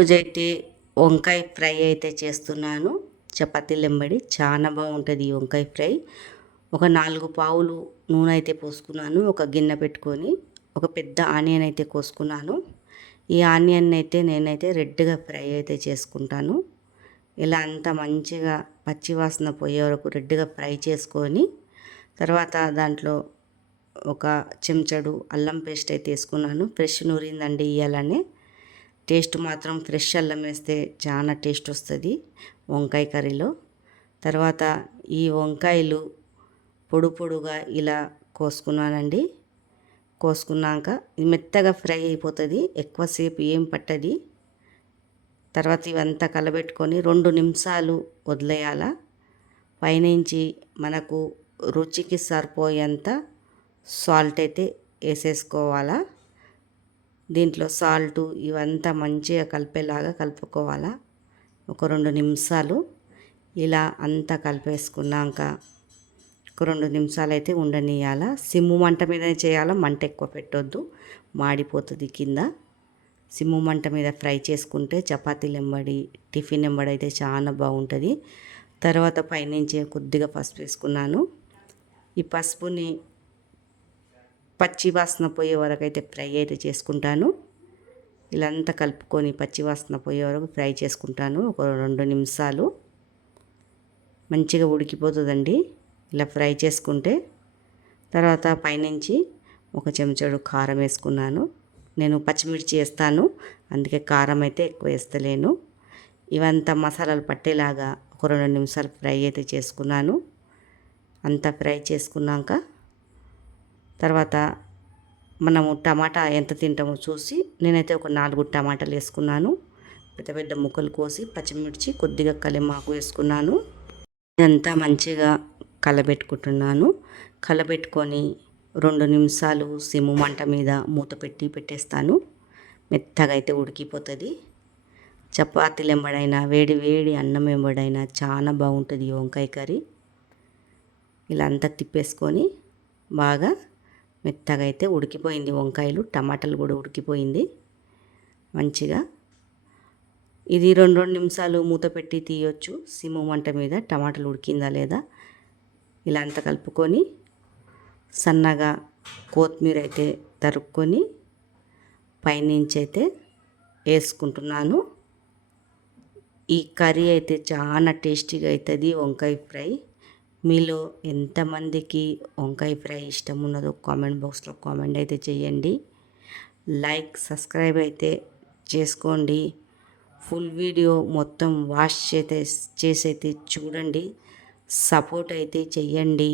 రోజైతే వంకాయ ఫ్రై అయితే చేస్తున్నాను. చపాతీలెంబడి చాలా బాగుంటుంది ఈ వంకాయ ఫ్రై. ఒక 4 పావులు నూనె అయితే పోసుకున్నాను. ఒక గిన్నె పెట్టుకొని ఒక పెద్ద ఆనియన్ అయితే కోసుకున్నాను. ఈ ఆనియన్ అయితే నేనైతే రెడ్గా ఫ్రై అయితే చేసుకుంటాను. ఇలా అంతా మంచిగా పచ్చి వాసన పోయే వరకు రెడ్గా ఫ్రై చేసుకొని తర్వాత దాంట్లో ఒక చెంచాడు అల్లం పేస్ట్ అయితే వేసుకున్నాను. ఫ్రెష్ నూరిందండి ఇయ్యాలనే. టేస్ట్ మాత్రం ఫ్రెష్ అల్లం వేస్తే చాలా టేస్ట్ వస్తుంది వంకాయ కర్రీలో. తర్వాత ఈ వంకాయలు పొడుగా ఇలా కోసుకున్నానండి. కోసుకున్నాక ఇది మెత్తగా ఫ్రై అయిపోతుంది, ఎక్కువసేపు ఏం పట్టది. తర్వాత ఇవంతా కలబెట్టుకొని 2 నిమిషాలు వదిలేయాల. పైనుంచి మనకు రుచికి సరిపోయేంత సాల్ట్ అయితే వేసేసుకోవాలా. దీంట్లో సాల్టు ఇవంతా మంచిగా కలిపేలాగా కలుపుకోవాలా. ఒక 2 నిమిషాలు ఇలా అంతా కలిపేసుకున్నాక ఒక 2 నిమిషాలు అయితే ఉండనియాల. సిమ్ము మంట మీద చేయాలా, మంట ఎక్కువ పెట్టొద్దు, మాడిపోతుంది కింద. సిమ్ము మంట మీద ఫ్రై చేసుకుంటే చపాతీలు ఎంబడి టిఫిన్ ఎంబడి అయితే చాలా బాగుంటుంది. తర్వాత పైనుంచి కొద్దిగా పసుపు వేసుకున్నాను. ఈ పసుపుని పచ్చి వాసన పోయే వరకు అయితే ఫ్రై అయితే చేసుకుంటాను. ఇలా అంతా కలుపుకొని పచ్చి వాసన పోయే వరకు ఫ్రై చేసుకుంటాను. ఒక 2 నిమిషాలు మంచిగా ఉడికిపోతుందండి ఇలా ఫ్రై చేసుకుంటే. తర్వాత పైనుంచి ఒక చెంచాడు కారం వేసుకున్నాను. నేను పచ్చిమిర్చి వేస్తాను, అందుకే కారం అయితే ఎక్కువ వేస్తలేను. ఇవంతా మసాలాలు పట్టేలాగా ఒక 2 నిమిషాలు ఫ్రై అయితే చేసుకున్నాను. అంతా ఫ్రై చేసుకున్నాక తర్వాత మనము టమాటా ఎంత తింటామో చూసి నేనైతే ఒక 4 టమాటాలు వేసుకున్నాను. పెద్ద పెద్ద ముక్కలు కోసి పచ్చిమిర్చి కొద్దిగా కలిమాకు వేసుకున్నాను. ఇదంతా మంచిగా కలబెట్టుకుంటున్నాను. కలబెట్టుకొని 2 నిమిషాలు సిమ్ము మంట మీద మూత పెట్టేస్తాను. మెత్తగా అయితే ఉడికిపోతుంది. చపాతీలు ఎంబడైనా వేడి వేడి అన్నం ఎంబడైనా చాలా బాగుంటుంది ఈ వంకాయ కర్రీ. ఇలా అంతా తిప్పేసుకొని బాగా మెత్తగా అయితే ఉడికిపోయింది వంకాయలు, టమాటాలు కూడా ఉడికిపోయింది మంచిగా. ఇది 2 నిమిషాలు మూత పెట్టి తీయొచ్చు సిమ్ము మంట మీద. టమాటాలు ఉడికిందా లేదా ఇలా అంతా కలుపుకొని సన్నగా కొత్తిమీర అయితే తరుక్కొని పైనుంచి అయితే వేసుకుంటున్నాను. ఈ కర్రీ అయితే చాలా టేస్టీగా అవుతుంది వంకాయ ఫ్రై. మీలో ఎంతమందికి వంకాయ ఫ్రై ఇష్టం ఉన్నదో కామెంట్ బాక్స్లో కామెంట్ అయితే చేయండి. లైక్ సబ్స్క్రైబ్ అయితే చేసుకోండి. ఫుల్ వీడియో మొత్తం వాచ్ చేసి అయితే చూడండి, సపోర్ట్ అయితే చెయ్యండి.